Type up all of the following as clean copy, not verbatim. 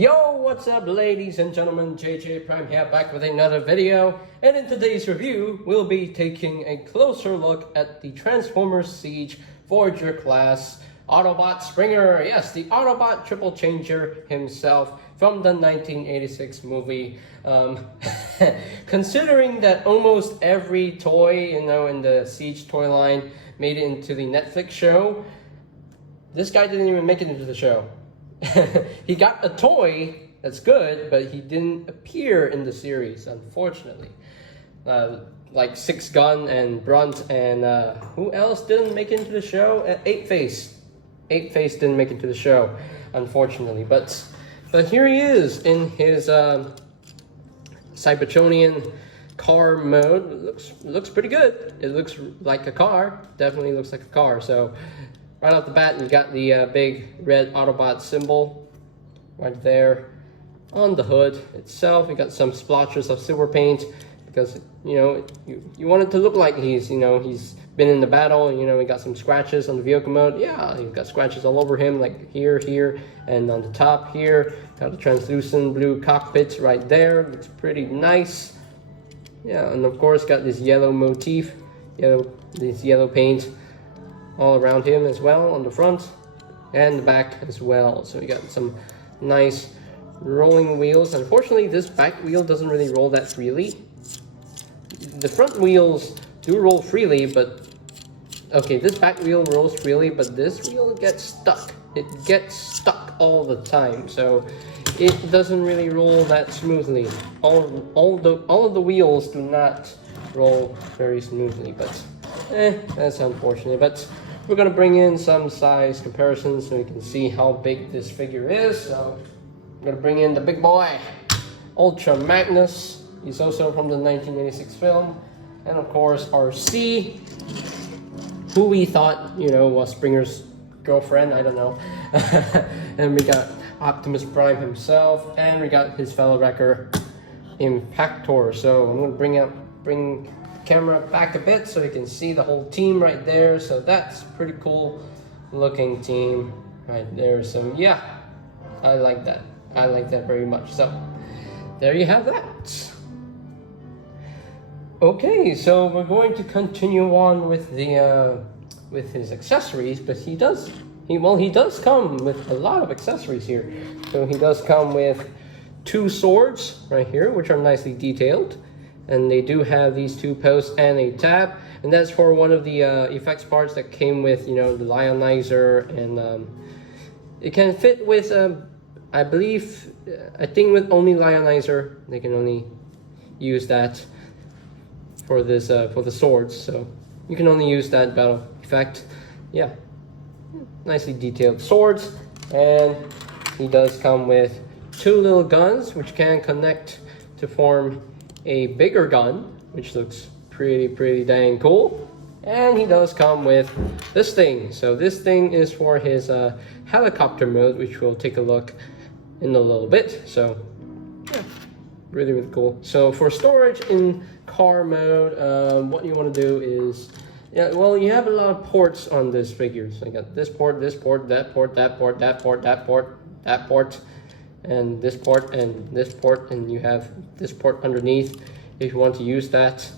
Yo, what's up ladies and gentlemen, JJ Prime here back with another video, and in today's review we'll be taking a closer look at the Transformers Siege Voyager class Autobot Springer. Yes, the Autobot triple changer himself from the 1986 movie. Considering that almost every toy in the Siege toy line made it into the Netflix show, this guy didn't even make it into the show. He got a toy that's good, but he didn't appear in the series, unfortunately. Like Six Gun and Brunt and who else didn't make it into the show? Eight Face didn't make it to the show, unfortunately. But here he is in his Cybertronian car mode. Looks pretty good. It looks like a car. Definitely looks like a car. So right off the bat, you got the big red Autobot symbol right there on the hood itself. You got some splotches of silver paint because you want it to look like he's been in the battle. We got some scratches on the vehicle mode. Yeah, you've got scratches all over him, like here, and on the top here. Got the translucent blue cockpits right there. Looks pretty nice. Yeah, and of course got this yellow motif, this yellow paint all around him as well, on the front and the back as well. So we got some nice rolling wheels. Unfortunately, this back wheel doesn't really roll that freely. The front wheels do roll freely, but okay, this back wheel rolls freely, but this wheel gets stuck. It gets stuck all the time, so it doesn't really roll that smoothly. All of the wheels do not roll very smoothly, but that's unfortunate. But we're gonna bring in some size comparisons so you can see how big this figure is. So we're gonna bring in the big boy, Ultra Magnus. He's also from the 1986 film, and of course RC, who we thought was Springer's girlfriend. I don't know. And we got Optimus Prime himself, and we got his fellow wrecker Impactor. So I'm gonna bring camera back a bit so you can see the whole team right there. So that's pretty cool looking team right there. So yeah, I like that very much. So there you have that. Okay, so we're going to continue on with the with his accessories, but he does come with a lot of accessories here. So he does come with two swords right here, which are nicely detailed. And they do have these two posts and a tab, and that's for one of the effects parts that came with the Lionizer, and it can fit with I think with only Lionizer they can only use that for this for the swords, so you can only use that battle effect. Yeah, nicely detailed swords, and he does come with two little guns which can connect to form a bigger gun, which looks pretty dang cool. And he does come with this thing. So this thing is for his helicopter mode, which we'll take a look in a little bit. So yeah, really cool. So for storage in car mode, what you want to do is, you have a lot of ports on this figure. So you got this port, that port, that port, that port, that port, that port, and this port, and you have this port underneath if you want to use that,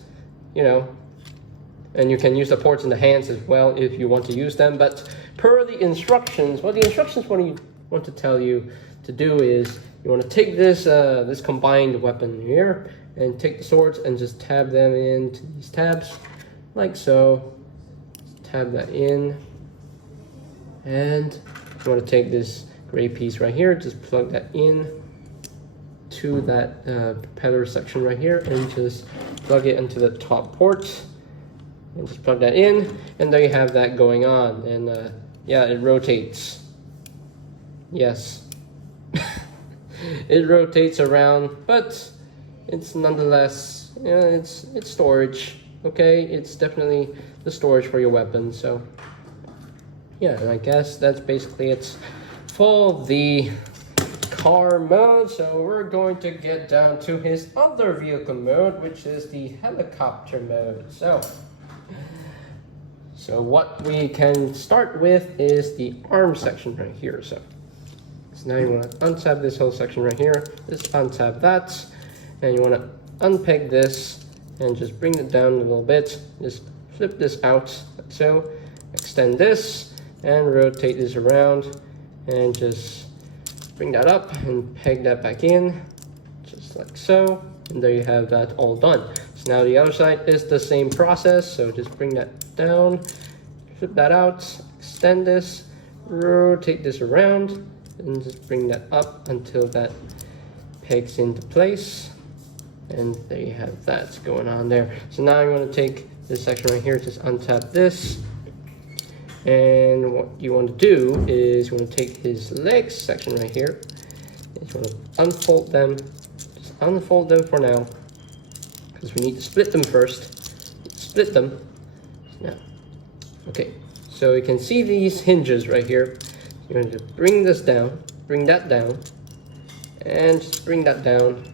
and you can use the ports in the hands as well if you want to use them. But per the instructions, what you want to tell you to do is you want to take this this combined weapon here and take the swords and just tab them into these tabs like so. Just tab that in, and you want to take this gray piece right here, just plug that in to that propeller section right here, and just plug it into the top port, and just plug that in, and there you have that going on. And yeah, it rotates. Yes. It rotates around, but it's nonetheless, it's storage. Okay, it's definitely the storage for your weapon. So yeah, and I guess that's basically it for the car mode. So we're going to get down to his other vehicle mode, which is the helicopter mode. So what we can start with is the arm section right here. So So now you want to untab this whole section right here, just untab that, and you want to unpeg this and just bring it down a little bit. Just flip this out like so, extend this and rotate this around and just bring that up and peg that back in just like so, and there you have that all done. So now the other side is the same process, so just bring that down, flip that out, extend this, rotate this around, and just bring that up until that pegs into place. And there you have that going on there. So now you want to take this section right here, just untap this. And what you want to do is you want to take his legs section right here. You want to unfold them. Just unfold them for now, because we need to split them first. Split them. Now, okay. So you can see these hinges right here. You're going to bring this down, bring that down, and just bring that down,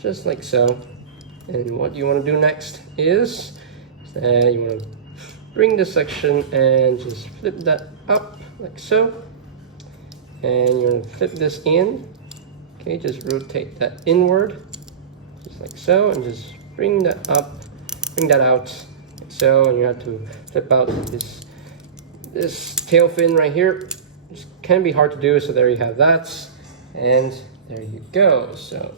just like so. And what you want to do next is that you want to bring this section and just flip that up like so. And you want to flip this in. Okay, just rotate that inward, just like so, and just bring that up, bring that out like so. And you have to flip out this tail fin right here. It can be hard to do, so there you have that, and there you go. So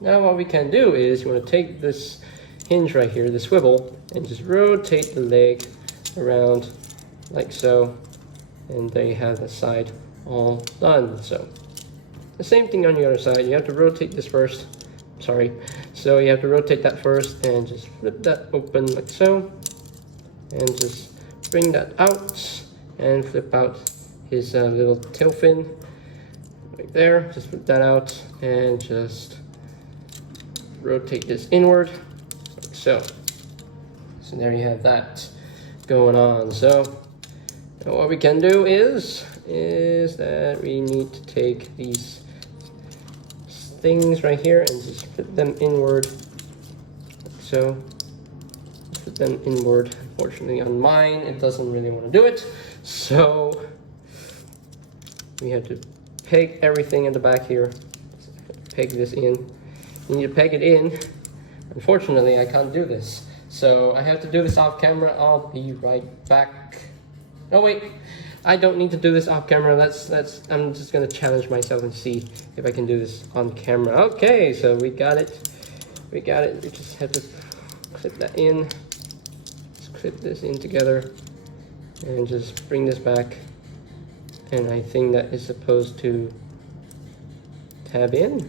now what we can do is you want to take this hinge right here, the swivel, and just rotate the leg around like so, and there you have the side all done. So the same thing on the other side. You have to rotate this first. Sorry. So you have to rotate that first and just flip that open like so, and just bring that out and flip out his little tail fin right there. Just flip that out and just rotate this inward like so. So there you have that going on. So what we can do is that we need to take these things right here and just flip them inward like so. Flip them inward. Unfortunately on mine it doesn't really want to do it, so we have to peg everything in the back here. Peg this in. You need to peg it in. Unfortunately I can't do this, so I have to do this off camera. I'll be right back. Oh wait, I don't need to do this off camera. I'm just gonna challenge myself and see if I can do this on camera. Okay, so we got it. We just have to clip that in. Clip this in together and just bring this back, and I think that is supposed to tab in.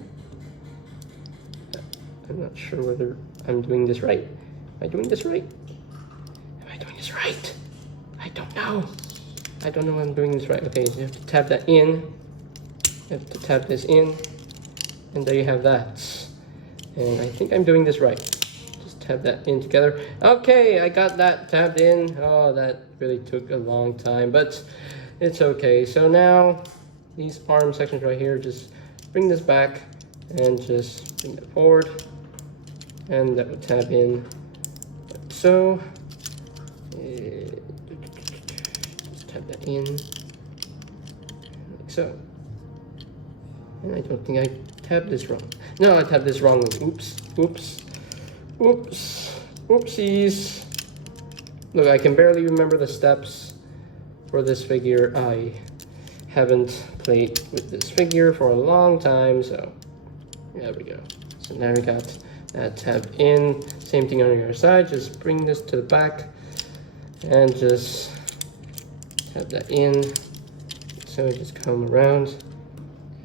I'm not sure whether I'm doing this right. Am I doing this right? Am I doing this right? I don't know. I don't know if I'm doing this right. Okay, so you have to tab that in. You have to tab this in, and there you have that. And I think I'm doing this right. Tab that in together. Okay, I got that tabbed in. Oh, that really took a long time, but it's okay. So now these arm sections right here, just bring this back and just bring it forward, and that would tab in like so. Just tab that in like so. And I don't think I tabbed this wrong. No, I tabbed this wrong. Oops. Oopsies. Look, I can barely remember the steps for this figure. I haven't played with this figure for a long time, so there we go. So now we got that tab in. Same thing on the other side. Just bring this to the back and just tab that in. So just come around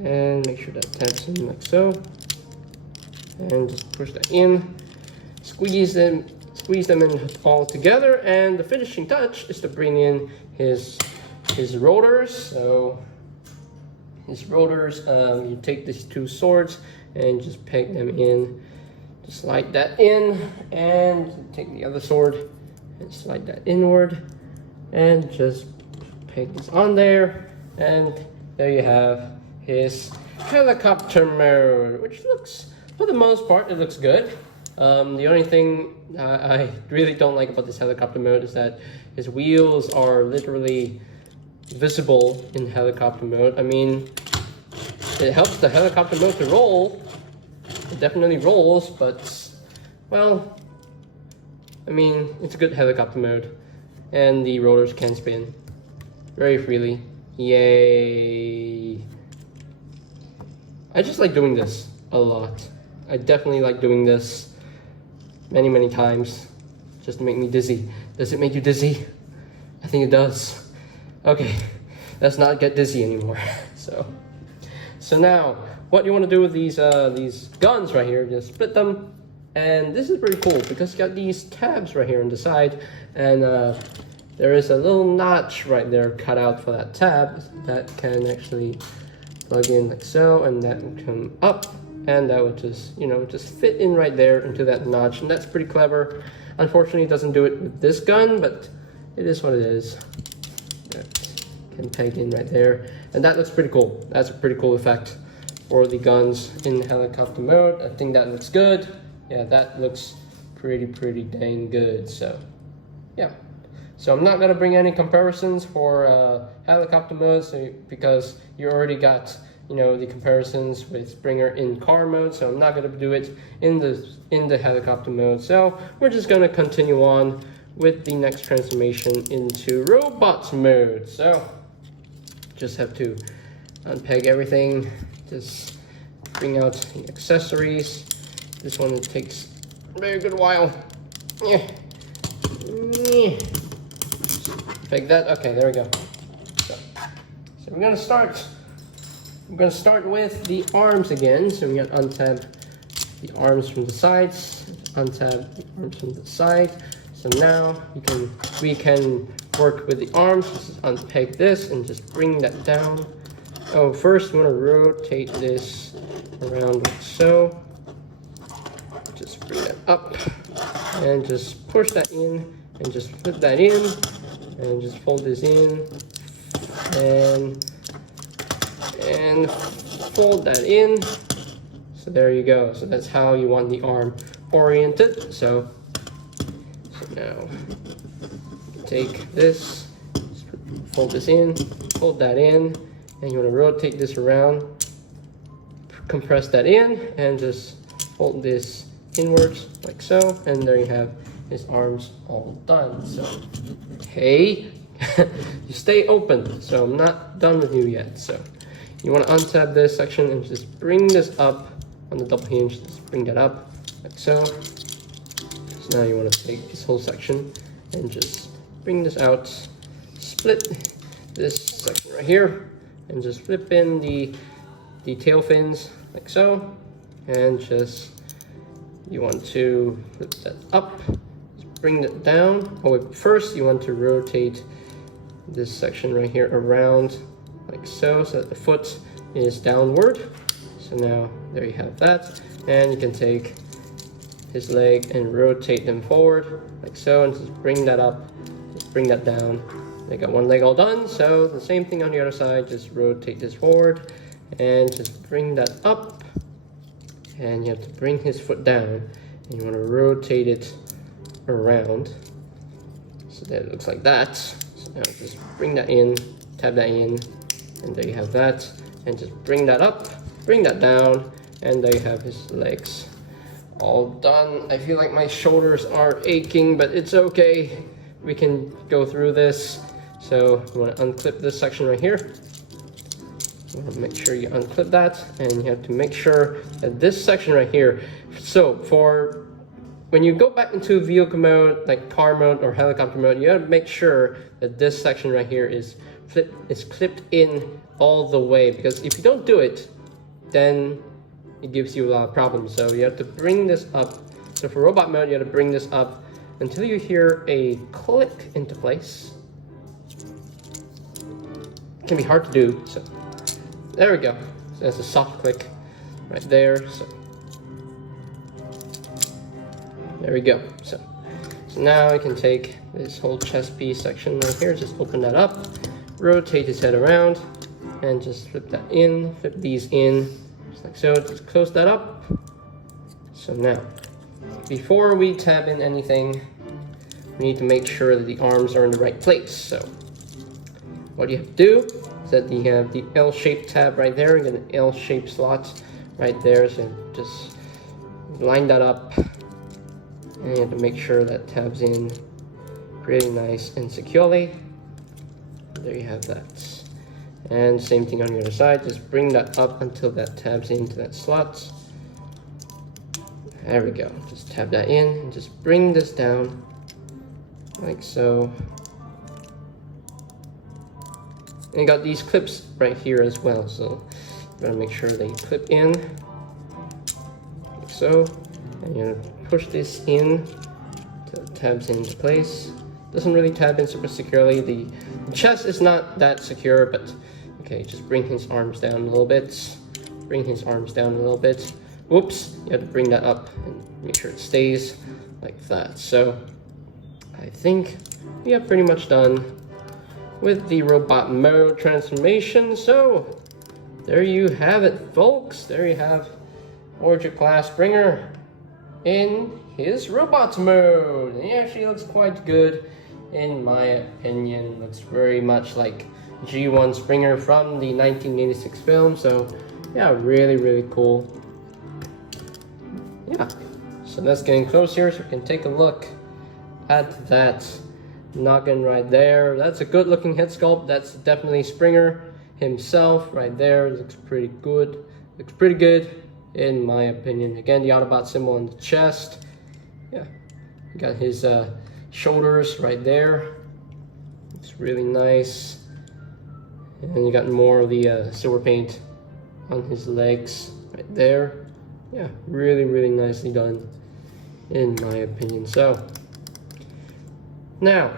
and make sure that tabs in like so, and just push that in. Squeeze them in all together, and the finishing touch is to bring in his rotors. So his rotors, you take these two swords and just peg them in. Just slide that in, and take the other sword and slide that inward, and just peg this on there, and there you have his helicopter mode, which looks, for the most part, it looks good. The only thing I really don't like about this helicopter mode is that his wheels are literally visible in helicopter mode. I mean, It helps the helicopter mode to roll. It definitely rolls, but, well, I mean, it's a good helicopter mode. And the rollers can spin very freely. Yay! I just like doing this a lot. I definitely like doing this many times, just to make me dizzy. Does it make you dizzy? I think it does. Okay, let's not get dizzy anymore. So now, what you want to do with these guns right here, just split them. And this is pretty cool because you got these tabs right here on the side, and there is a little notch right there cut out for that tab that can actually plug in like so, and that will come up, and that would just, you know, just fit in right there into that notch, and that's pretty clever. Unfortunately, it doesn't do it with this gun, but it is what it is. That can peg in right there, and that looks pretty cool. That's a pretty cool effect for the guns in helicopter mode. I think that looks good. Yeah, that looks pretty dang good. So yeah, so I'm not gonna bring any comparisons for helicopter mode, because you already got, you know, the comparisons with Springer in car mode, so I'm not gonna do it in the helicopter mode. So we're just gonna continue on with the next transformation into robots mode. So just have to unpeg everything, just bring out the accessories. This one takes a very good while. Yeah. Peg that. Okay, there we go. So we're gonna start. We're gonna start with the arms again. So we got untab the arms from the sides, untab the arms from the side. So now we can work with the arms. Just unpeg this and just bring that down. Oh, first we want to rotate this around like so. Just bring that up and just push that in and just flip that in and just fold this in and fold that in. So there you go. So that's how you want the arm oriented. So now take this, fold this in, fold that in, and you want to rotate this around, compress that in, and just fold this inwards like so, and there you have his arms all done. So hey, you stay open, so I'm not done with you yet. So you want to untab this section and just bring this up on the double hinge, just bring that up like so. So now you want to take this whole section and just bring this out, split this section right here, and just flip in the tail fins like so, and just you want to flip that up, just bring that down. Oh wait, first you want to rotate this section right here around like so, so that the foot is downward. So now there you have that, and you can take his leg and rotate them forward like so, and just bring that up, just bring that down. They got one leg all done, so the same thing on the other side, just rotate this forward and just bring that up, and you have to bring his foot down, and you want to rotate it around so that it looks like that. So now just bring that in, tab that in, and there you have that, and just bring that up, bring that down, and there you have his legs all done. I feel like my shoulders are aching, but it's okay, we can go through this. So you want to unclip this section right here. You want to make sure you unclip that, and you have to make sure that this section right here, so for when you go back into vehicle mode, like car mode or helicopter mode, you have to make sure that this section right here is clipped in all the way, because if you don't do it, then it gives you a lot of problems. So you have to bring this up. So for robot mode, you have to bring this up until you hear a click into place. It can be hard to do, so there we go. So that's a soft click right there. So there we go. So now I can take this whole chest piece section right here, just open that up, rotate his head around, and just flip that in, flip these in, just like so. Just close that up. So now, before we tab in anything, we need to make sure that the arms are in the right place. So what you have to do So that you have the L-shaped tab right there and an L-shaped slot right there. So just line that up, and you have to make sure that tabs in pretty nice and securely. There you have that. And same thing on the other side, just bring that up until that tabs into that slot. There we go, just tab that in and just bring this down like so. And you got these clips right here as well, so you gotta make sure they clip in like so. And you're gonna push this in till it tabs into place. Doesn't really tab in super securely. The chest is not that secure, but okay, just bring his arms down a little bit. Bring his arms down a little bit. Whoops, you have to bring that up and make sure it stays like that. So I think we have pretty much done with the robot mode transformation. So there you have it, folks. There you have Voyager class Springer in his robots mode. And he actually looks quite good in my opinion. Looks very much like G1 Springer from the 1986 film. So yeah, really cool. Yeah, so that's getting close here, so we can take a look at that noggin right there. That's a good looking head sculpt. That's definitely Springer himself right there. Looks pretty good. Looks pretty good in my opinion. Again, the Autobot symbol on the chest. Yeah, you got his shoulders right there. Looks really nice. And you got more of the silver paint on his legs right there. Yeah, really nicely done in my opinion. So now,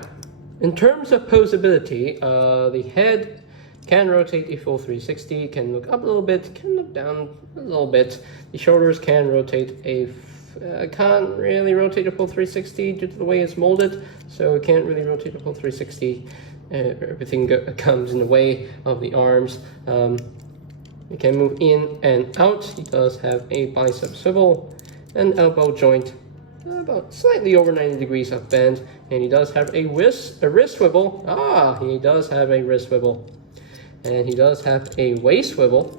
in terms of posability, the head can rotate a full 360, can look up a little bit, can look down a little bit. The shoulders can rotate can't really rotate a full 360 due to the way it's molded, so it can't really rotate a full 360. Everything comes in the way of the arms. It can move in and out. He does have a bicep swivel, an elbow joint, about slightly over 90 degrees of bend, and he does have a wrist swivel. He does have a wrist swivel. And he does have a waist swivel.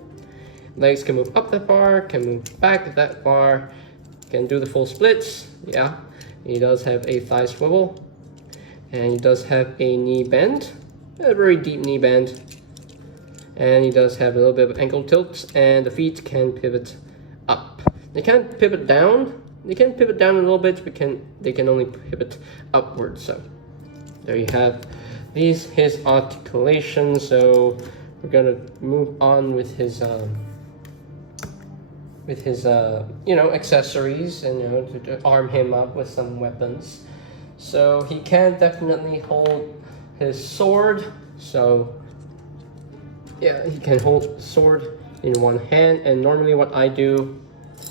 Legs can move up that far, can move back that far, can do the full splits. Yeah, he does have a thigh swivel, and he does have a knee bend, a very deep knee bend. And he does have a little bit of ankle tilts, and the feet can pivot up. They can't pivot down. They can pivot down a little bit, but they can only pivot upwards. So there you have his articulation. So we're gonna move on with his accessories, and to arm him up with some weapons. So he can definitely hold his sword. So yeah, he can hold the sword in one hand, and normally what I do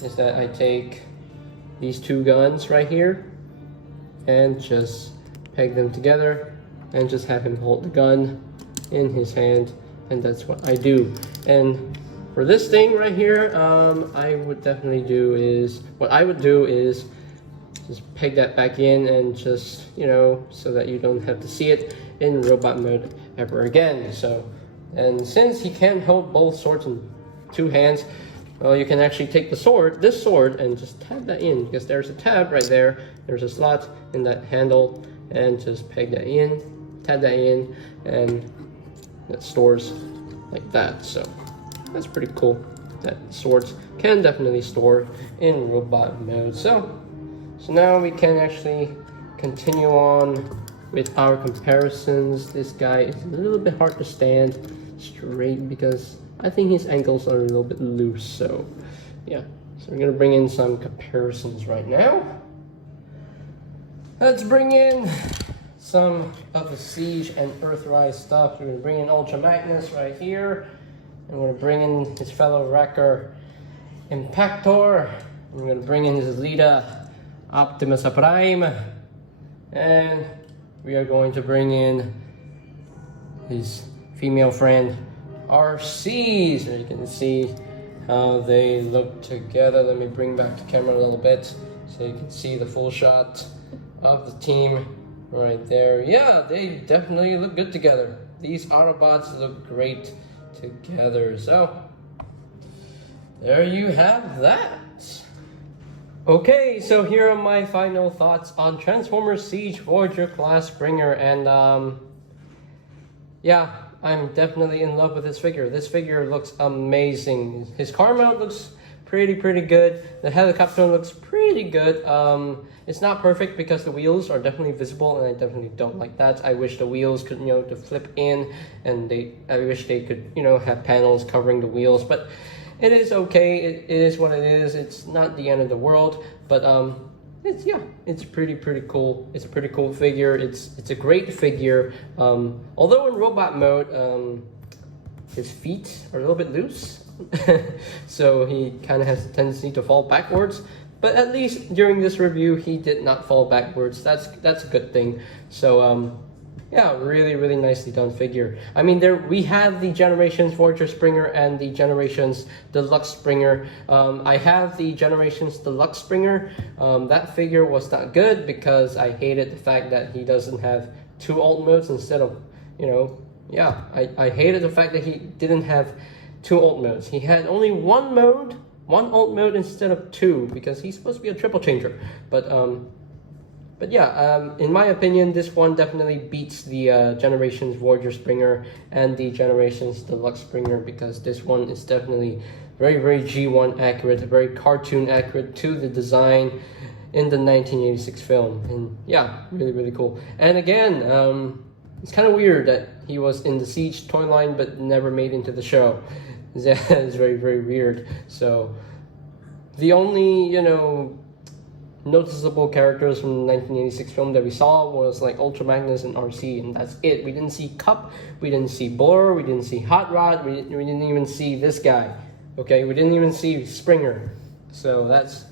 is that I take these two guns right here and just peg them together and just have him hold the gun in his hand, and that's what I do. And for this thing right here, I would definitely do is just peg that back in, and just, so that you don't have to see it in robot mode ever again. So, and since he can hold both swords in two hands, well, you can actually take this sword, and just tab that in, because there's a tab right there. There's a slot in that handle, and just peg that in, tab that in, and that stores like that. So that's pretty cool. That swords can definitely store in robot mode. So now we can actually continue on with our comparisons. This guy is a little bit hard to stand straight because I think his ankles are a little bit loose. So yeah, so we're gonna bring in some comparisons right now. Let's bring in some of the Siege and Earthrise stuff. We're gonna bring in Ultra Magnus right here, and we're gonna bring in his fellow wrecker Impactor. We're gonna bring in his leader Optimus Prime, and we are going to bring in his female friend RC, so you can see how they look together. Let me bring back the camera a little bit so you can see the full shot of the team right there. Yeah, they definitely look good together. these Autobots look great together. So there you have that. Okay, so here are my final thoughts on Transformers Siege Voyager class Springer, and yeah, I'm definitely in love with this figure. This figure looks amazing. His car mount looks pretty good. The helicopter looks pretty good. It's not perfect because the wheels are definitely visible, and I definitely don't like that. I wish the wheels could, to flip in, and I wish they could, have panels covering the wheels, but it is okay. It is what it is. It's not the end of the world, but it's pretty cool. It's a pretty cool figure. It's a great figure. Although in robot mode, his feet are a little bit loose, so he kind of has a tendency to fall backwards. But at least during this review, he did not fall backwards. That's a good thing. So yeah, really nicely done figure. I mean, we have the Generations Voyager Springer and the Generations Deluxe Springer. I have the Generations Deluxe Springer. That figure was not good because I hated the fact that he doesn't have 2 alt modes instead of, yeah, I hated the fact that he didn't have 2 alt modes. He had only one alt mode instead of 2 because he's supposed to be a triple changer. But yeah, in my opinion, this one definitely beats the Generations Voyager Springer and the Generations Deluxe Springer, because this one is definitely very G1 accurate, very cartoon accurate to the design in the 1986 film. And yeah, really cool. And again, it's kind of weird that he was in the Siege toy line but never made into the show. It's very weird. So the only, noticeable characters from the 1986 film that we saw was like Ultra Magnus and RC, and that's it. We didn't see Cup, we didn't see Blur, we didn't see Hot Rod, we didn't even see this guy. Okay, we didn't even see Springer. So that's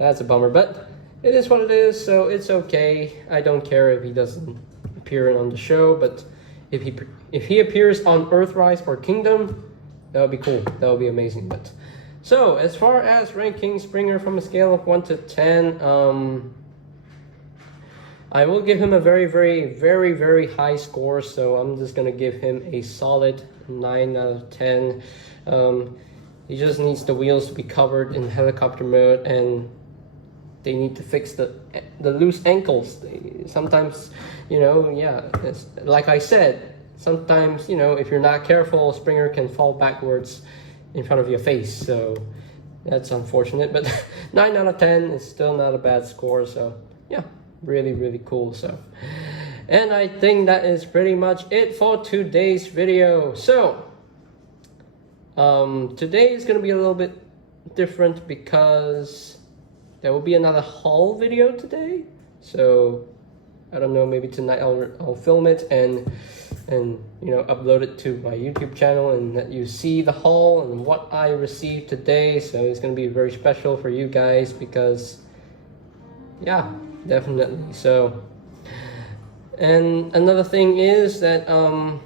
a bummer, but it is what it is, so it's okay. I don't care if he doesn't appear on the show, but if he appears on Earthrise or Kingdom, that would be cool. That would be amazing. But so, as far as ranking Springer from a scale of 1 to 10, I will give him a very high score, so I'm just going to give him a solid 9 out of 10. He just needs the wheels to be covered in helicopter mode, and they need to fix the loose ankles. Sometimes, yeah, like I said, sometimes, if you're not careful, Springer can fall backwards in front of your face, so that's unfortunate, but 9 out of 10 is still not a bad score. So yeah, really cool. So, and I think that is pretty much it for today's video. So today is going to be a little bit different because there will be another haul video today. So I don't know, maybe tonight I'll film it and upload it to my YouTube channel, and let you see the haul and what I received today. So it's going to be very special for you guys, because yeah, definitely. So, and another thing is that I'm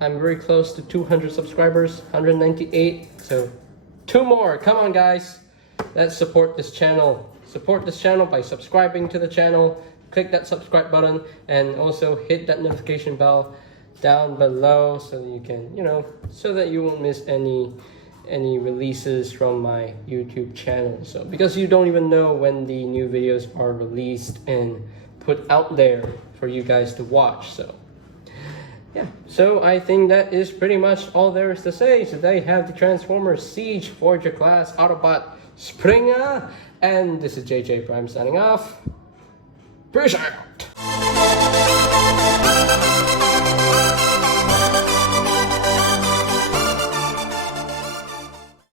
very close to 200 subscribers, 198. So 2 more, come on guys, let's support this channel. Support this channel by subscribing to the channel. Click that subscribe button, and also hit that notification bell down below, so you can, so that you won't miss any releases from my YouTube channel. So because you don't even know when the new videos are released and put out there for you guys to watch. So yeah, so I think that is pretty much all there is to say. So they have the Transformers Siege Voyager class Autobot Springer, and this is JJ Prime signing off. Peace out.